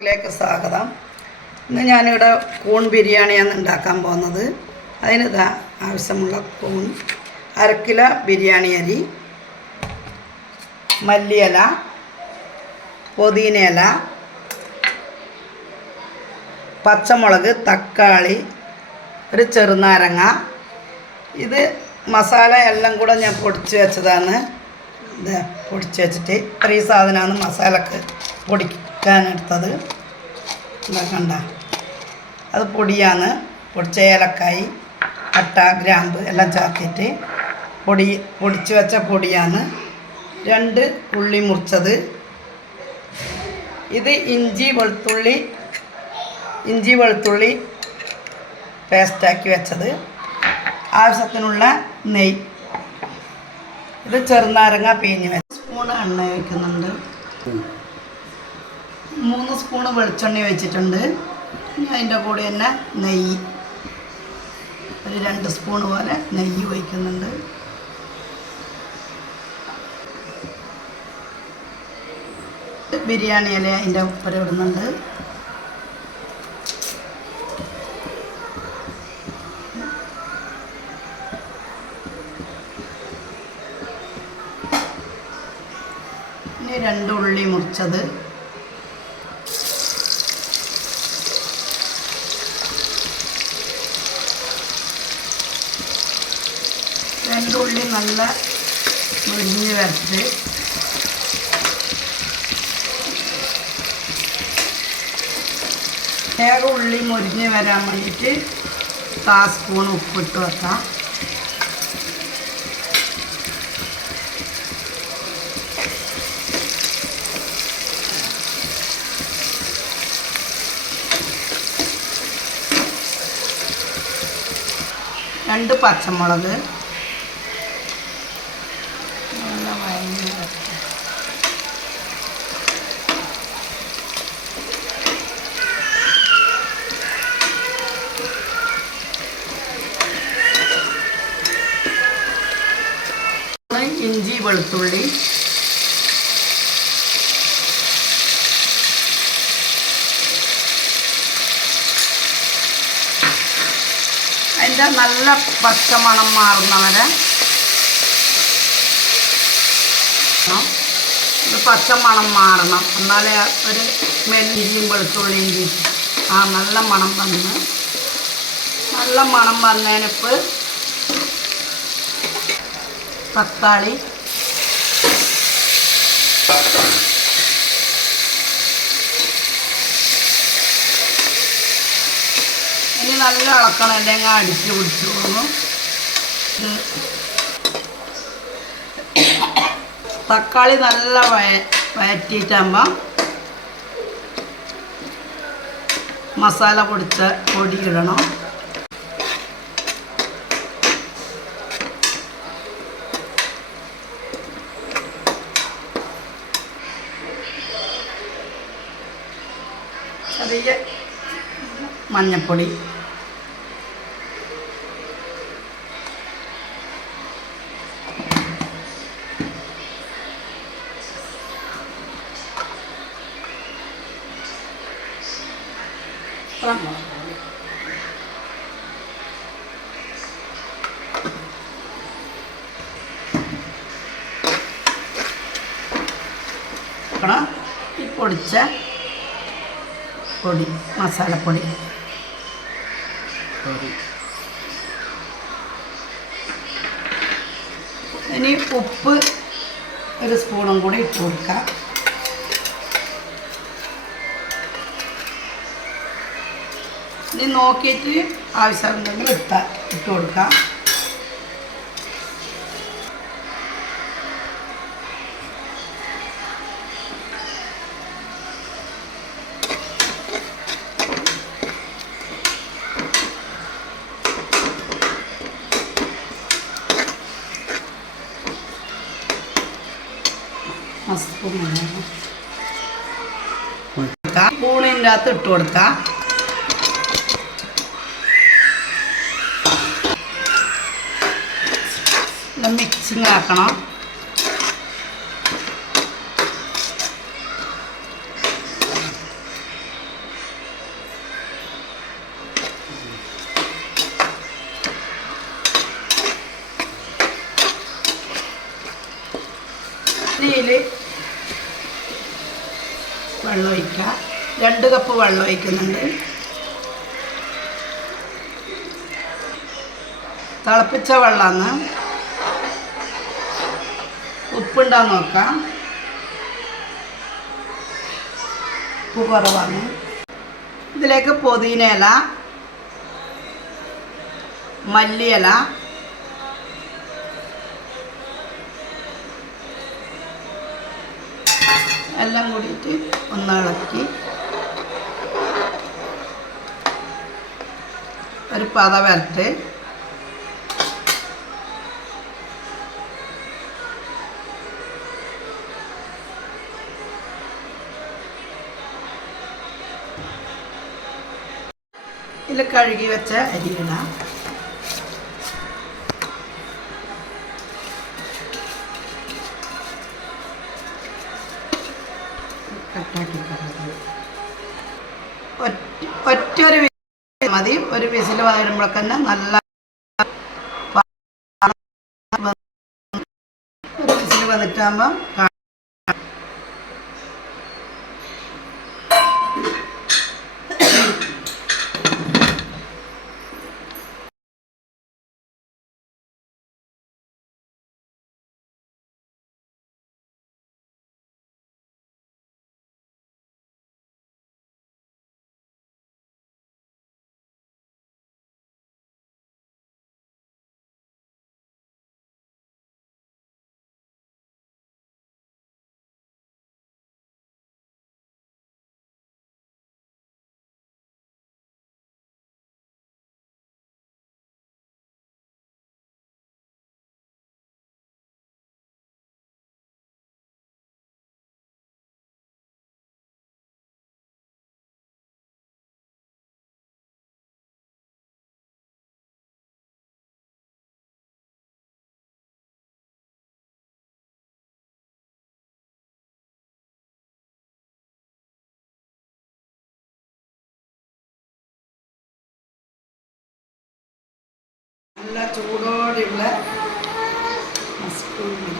ിലേക്ക് സ്വാഗതം. ഇന്ന് ഞാനിവിടെ കൂൺ ബിരിയാണിയാണ് ഉണ്ടാക്കാൻ പോകുന്നത്. അതിന് ഇതാ ആവശ്യമുള്ള കൂൺ അര കിലോ ബിരിയാണി അരി മല്ലിയില പുതിനയില പച്ചമുളക് തക്കാളി ഒരു ചെറുനാരങ്ങ. ഇത് മസാല എല്ലാം കൂടെ ഞാൻ പൊടിച്ച് വെച്ചതാണ്. ഇത് പൊടിച്ച് വെച്ചിട്ട് ഇത്രയും സാധനമാണ് മസാലക്ക് പൊടിക്കാനെടുത്തത് എന്താ കണ്ട. അത് പൊടിയാണ്. പൊടിച്ച ഏലക്കായി അട്ട ഗ്രാമ്പ് എല്ലാം ചേർത്തിട്ട് പൊടി പൊടിച്ച് വെച്ച പൊടിയാണ്. രണ്ട് ഉള്ളി മുറിച്ചത്. ഇത് ഇഞ്ചി വെളുത്തുള്ളി ഇഞ്ചി വെളുത്തുള്ളി പേസ്റ്റാക്കി വെച്ചത്. ആവശ്യത്തിനുള്ള നെയ്. ഇത് ചെറുനാരങ്ങ പിഴിഞ്ഞ് വെച്ച്. സ്പൂൺ എണ്ണ ഒഴിക്കുന്നുണ്ട്. മൂന്ന് സ്പൂണ് വെളിച്ചെണ്ണ വെച്ചിട്ടുണ്ട്. ഇനി അതിന്റെ കൂടെ തന്നെ നെയ്യ്. ഒരു രണ്ട് സ്പൂൺ പോലെ നെയ്യ് ഒഴിക്കുന്നുണ്ട്. ബിരിയാണി ഇല അതിന്റെ ഉപ്പര ഇടുന്നുണ്ട്. ഇനി രണ്ട് ഉള്ളി മുറിച്ചത് രണ്ട് ഉള്ളി നല്ല മുരിഞ്ഞ് വരച്ച് വേഗം ഉള്ളി മുരിഞ്ഞ് വരാൻ വേണ്ടിയിട്ട് കാ സ്പൂൺ ഉപ്പിട്ട് വെക്കാം. രണ്ട് പച്ചമുളക് നല്ല വഴഞ്ഞ് വരട്ടെ. ഇഞ്ചി വെളുത്തുള്ളി അതിന്റെ നല്ല പച്ച മണം മാറുന്നവരെ. പച്ച പച്ചമണം മാറണം. എന്നാലേ ഒരു മെല്ലിയും വെളുത്തുള്ളിയും ആ നല്ല മണം വന്ന്. നല്ല മണം വന്നതിനിപ്പ് തക്കാളി ഇനി നല്ല ഇളക്കണം അല്ലെങ്കിൽ അടിച്ച് പിടിച്ചു പോകുന്നു ഇത് തക്കാളി നല്ല വയ വയറ്റിയിട്ടാകുമ്പോൾ മസാല പൊടിച്ച പൊടി ഇടണം. മഞ്ഞപ്പൊടി വെക്കണം ഈ പൊടിച്ച പൊടി മസാലപ്പൊടി ഇനി ഉപ്പ് ഒരു സ്പൂണും കൂടി ഇട്ട് കൊടുക്കാം. ഇനി നോക്കിയിട്ട് ആവശ്യമുണ്ടെങ്കിൽ ഇട്ട ഇട്ട് കൊടുക്കാം. മസ്പൂൺ കൂണിന്റെ അകത്ത് ഇട്ട് കൊടുക്കാം മിക്സിങ് ആക്കണം. ഇതിൽ വെള്ളം ഒഴിക്കുക. രണ്ട് കപ്പ് വെള്ളം ഒഴിക്കുന്നുണ്ട്. തിളപ്പിച്ച വെള്ളമാണ്. ഉപ്പുണ്ടാ നോക്കാം. ഉപ്പ് കുറവാണ്. ഇതിലേക്ക് പുതിന ഇല മല്ലിയില എല്ലാം കൂടിയിട്ട് ഒന്നിളക്കി ഒരു പത വരട്ട്. ഇതിൽ കഴുകി വെച്ച അരി കട്ടാക്കി ഒറ്റൊരു മതി. ഒരു വിസിൽ വരുമ്പോഴൊക്കെ നല്ല വിസിൽ വന്നിട്ടാകുമ്പം നല്ല ചൂടോടെയുള്ള മസ്കൂൾ ബിരിയാണി